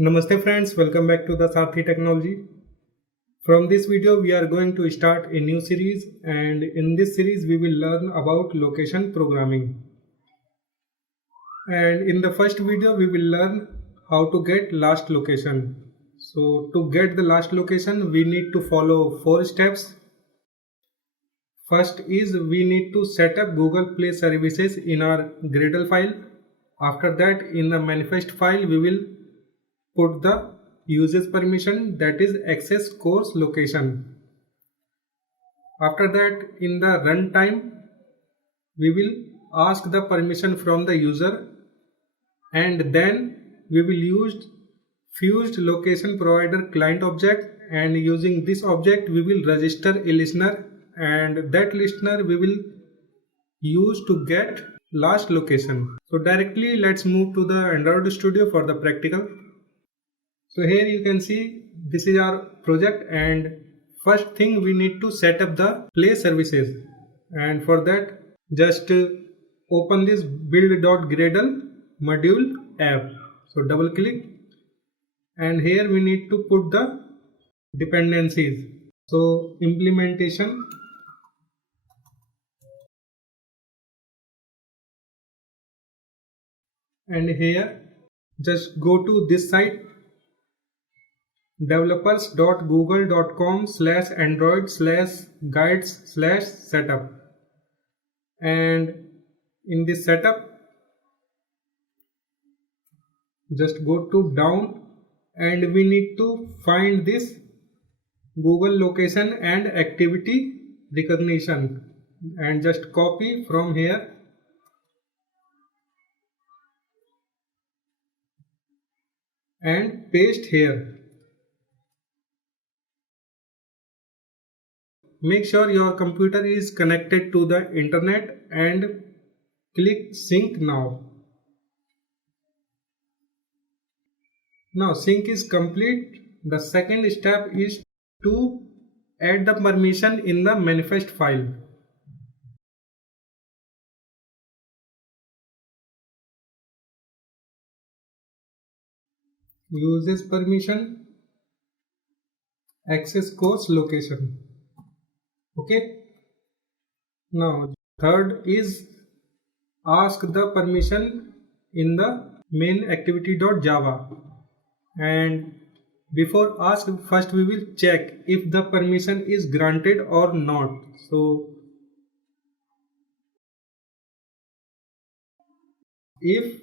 Namaste friends, welcome back to the Sathi Technology. From this video we are going to start a new series, and in this series we will learn about location programming. And in the first video we will learn how to get last location. So to get the last location we need to follow 4 steps. First is we need to set up Google Play services in our Gradle file. After that, in the manifest file we will put the usage permission, that is access course location. After that, in the runtime we will ask the permission from the user, and then we will use fused location provider client object, and using this object we will register a listener, and that listener we will use to get last location. So directly let's move to the Android Studio for the practical. So here you can see this is our project, and first thing we need to set up the Play services, and for that just open this build.gradle module app. So double click, and here we need to put the dependencies. So implementation, and here just go to this site developers.google.com/android/guides/setup, and in this setup just go to down, and we need to find this Google location and activity recognition, and just copy from here and paste here. Make sure your computer is connected to the internet and click sync now. Now sync is complete. The second step is to add the permission in the manifest file. Uses permission, access course location. Okay. Now third is ask the permission in the main activity.java, and before ask, first we will check if the permission is granted or not. So if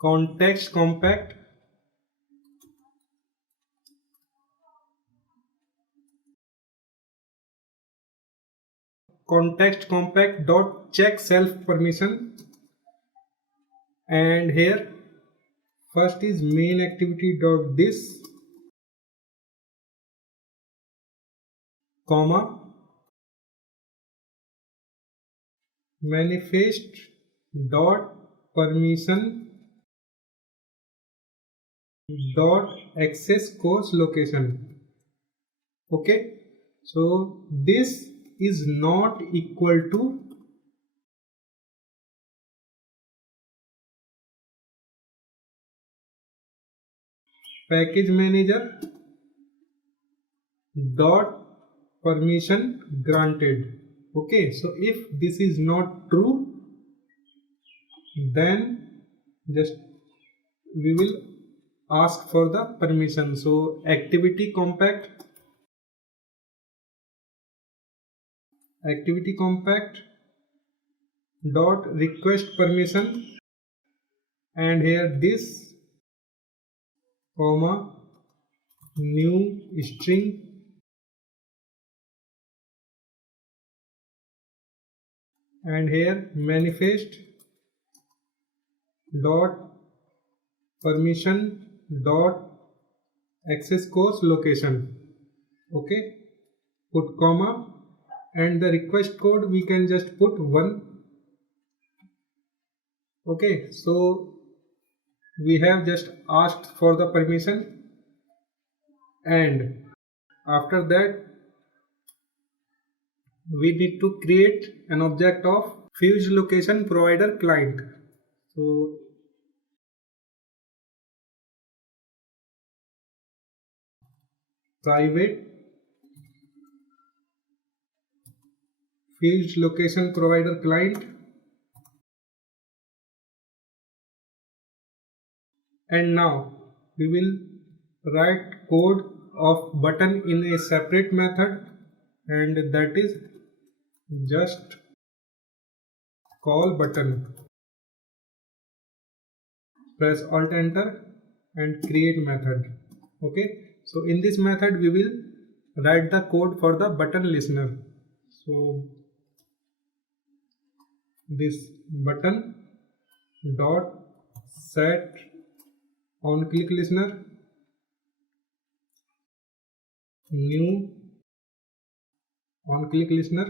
context compact dot check self permission, and here first is main activity dot this comma manifest dot permission dot access course location. Okay, so this is not equal to package manager dot permission granted. Okay, so if this is not true, then just we will ask for the permission. So activity compact dot request permission, and here this comma new string, and here manifest dot permission dot access course location. Okay, put comma, and the request code we can just put 1. Okay, so we have just asked for the permission, and after that we need to create an object of fused location provider client. So private fused location provider client, and now we will write code of button in a separate method, and that is just call button. Press alt enter and create method. Okay, so in this method we will write the code for the button listener. So this button dot set on click listener new on click listener,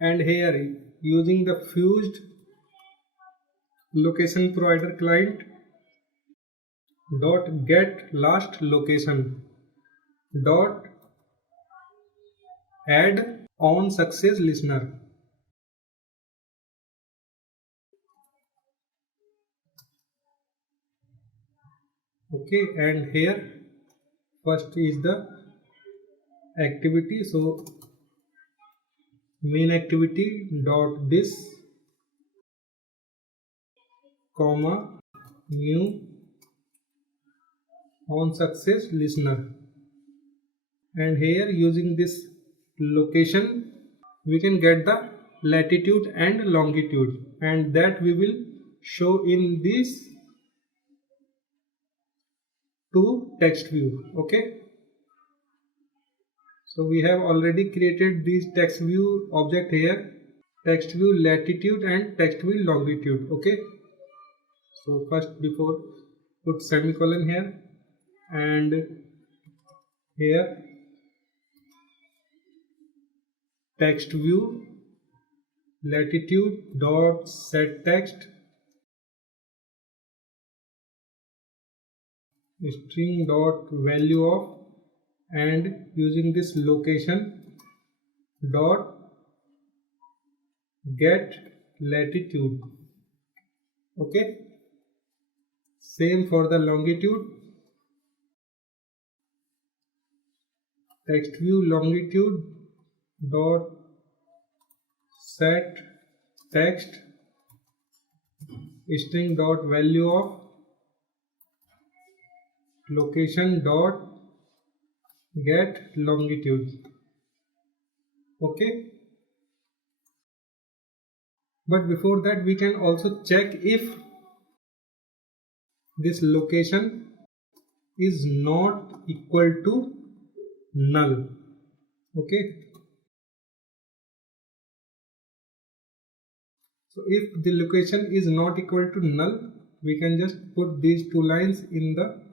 and here using the fused location provider client dot get last location dot add on success listener. Okay, and here first is the activity, so main activity dot this comma new on success listener, and here using this location we can get the latitude and longitude, and that we will show in this to text view. Okay, so we have already created this text view object here, text view latitude and text view longitude. Okay, so first before put semicolon here, and here text view latitude dot set text string dot value of, and using this location dot get latitude. Okay, same for the longitude, text view longitude dot set text string dot value of location dot get longitude. Okay, but before that we can also check if this location is not equal to null. Okay, so if the location is not equal to null, we can just put these two lines in the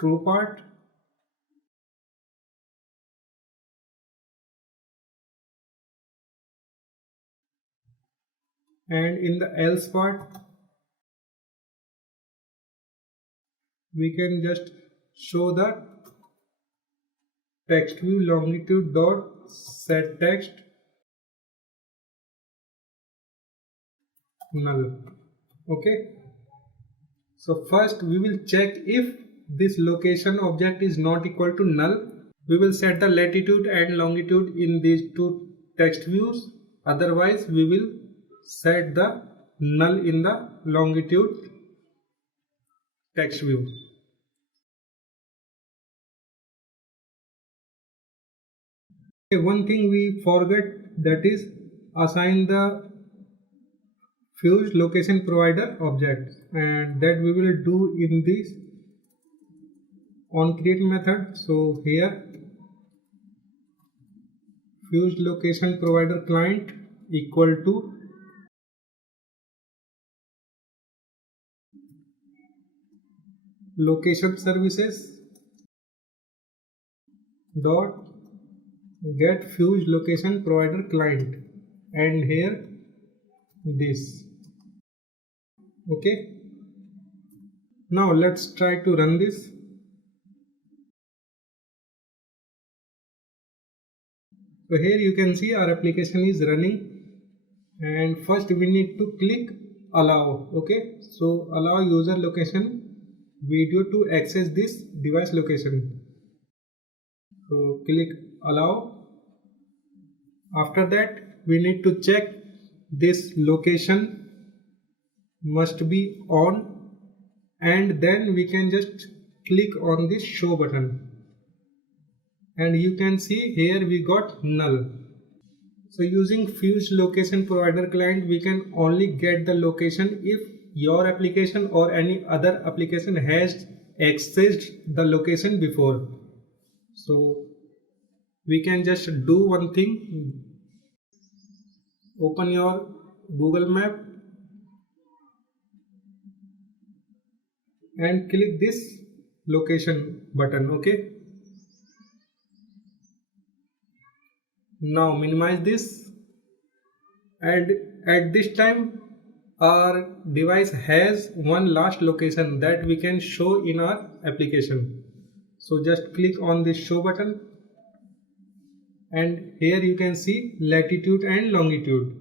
true part, and in the else part we can just show the text view longitude dot set text null. Okay, so first we will check if this location object is not equal to null. We will set the latitude and longitude in these two text views, otherwise we will set the null in the longitude text view. Okay, one thing we forget, that is assign the fused location provider object, and that we will do in this on create method. So here fused location provider client equal to location services dot get fused location provider client, and here this. Okay, now let's try to run this. So here you can see our application is running, and first we need to click allow. Okay, so allow user location video to access this device location. So click allow. After that we need to check this location must be on, and then we can just click on this show button, and you can see here we got null. So using Fuse Location Provider client, we can only get the location if your application or any other application has accessed the location before. So we can just do one thing. Open your Google Map and click this location button. Okay. Now minimize this, and at this time our device has one last location that we can show in our application. So just click on this show button, and here you can see latitude and longitude.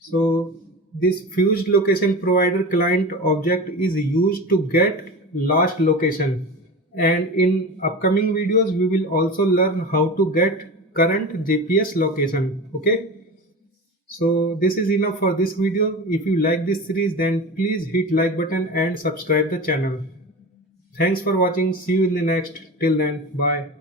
So this Fused Location Provider client object is used to get last location, and in upcoming videos we will also learn how to get current GPS location. Okay, so this is enough for this video. If you like this series, then please hit like button and subscribe the channel. Thanks for watching. See you in the next. Till then, bye.